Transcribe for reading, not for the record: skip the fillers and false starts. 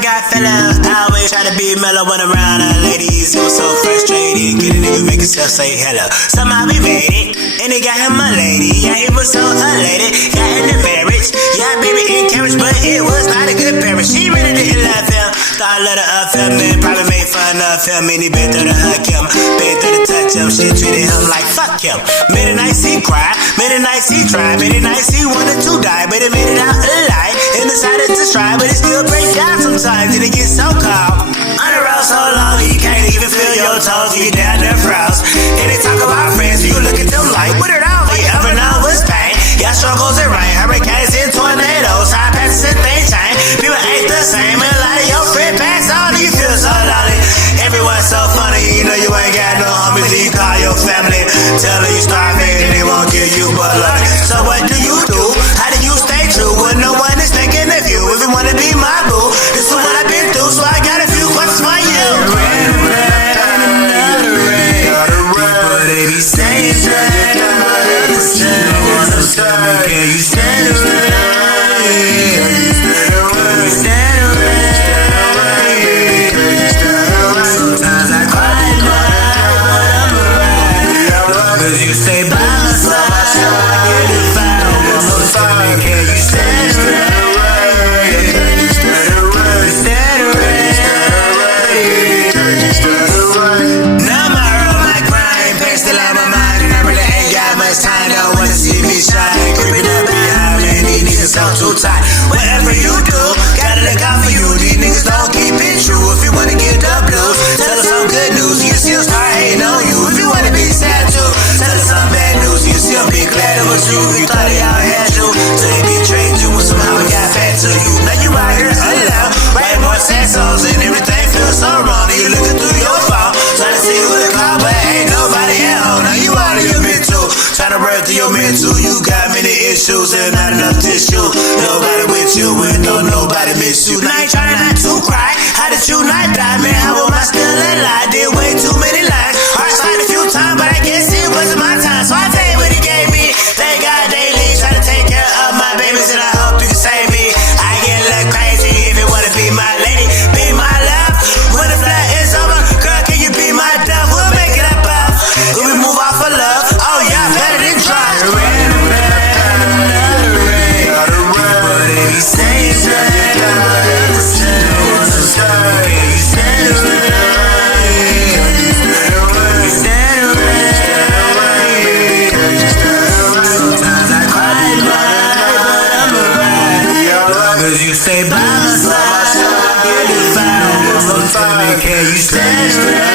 got fellas, I always try to be mellow when around the ladies. It was so frustrating, couldn't even make himself say hello. Somehow we made it, and he got him a lady. Yeah, he was so elated, got into marriage. Yeah, baby encouraged, but it was not a good parent. She really didn't love him, thought I let her up him, and probably made fun of him. And he been through to hug him, been through to touch him. She treated him like fuck him. Many nights he cried, many nights he tried, many nights he wanted to die, but he made it out alive and decided to strive, but it still breaks down sometimes and it gets so cold. On the road so long you can't even feel your toes, you get down there froze. And they talk about friends, you look at them like, what it all you ever know was pain. Yeah, struggles and rain, hurricanes and tornadoes, high passes and things change. People ain't the same, and a lot of your friends pass on, you feel so lonely. Everyone's so funny, you know you ain't got no homies, so you call your family, tell them you starving and they won't give you but love. So what do? How do you stay true when no one is thinking of you? If you wanna be my boo, this is what I've been through, so I got a few questions for you. People they be saying that can you stand the rain? Stand the rain. Sometimes I cry at night, but I'm alright. Cause you stay by my side, I get to find one. Tell me, can you stand the rain? Stand the rain. Now my road, my grind, pain still on my mind, and I really ain't got much time. Don't wanna see me shine, creeping up behind me. These niggas so too tight. Whatever you do, gotta look out for you. These niggas don't keep it true. If you wanna get the blues, tell us some good news. You still start hating on you. If you wanna be sad too, tell us some bad news. You still be glad it was you. You thought they all had you, so they betrayed you, and somehow it got back to you. Now you out here alone, writing more sad songs, and everything feels so wrong. And you looking through your phone, trying to see who to call, but ain't nobody at home. Now you out of your mental, trying to work through your mental. You got many issues and not enough tissue. Nobody with you and nobody miss you. Now you trying not to cry. How did you not die, man? How am I still alive? Did way too many lies. Heart started a few times, but I guess it wasn't my time. So I tell you what he gave me. Thank God daily, try to take care of my babies, and I hope you can save me. I get a little crazy if you wanna be my lady, be my love. When the flat is over, girl, can you be my dove? We'll make it up. When we move off of love, oh yeah, better than try. But they be saying that you stay by my side, I get to find one. So tell me, can you stand?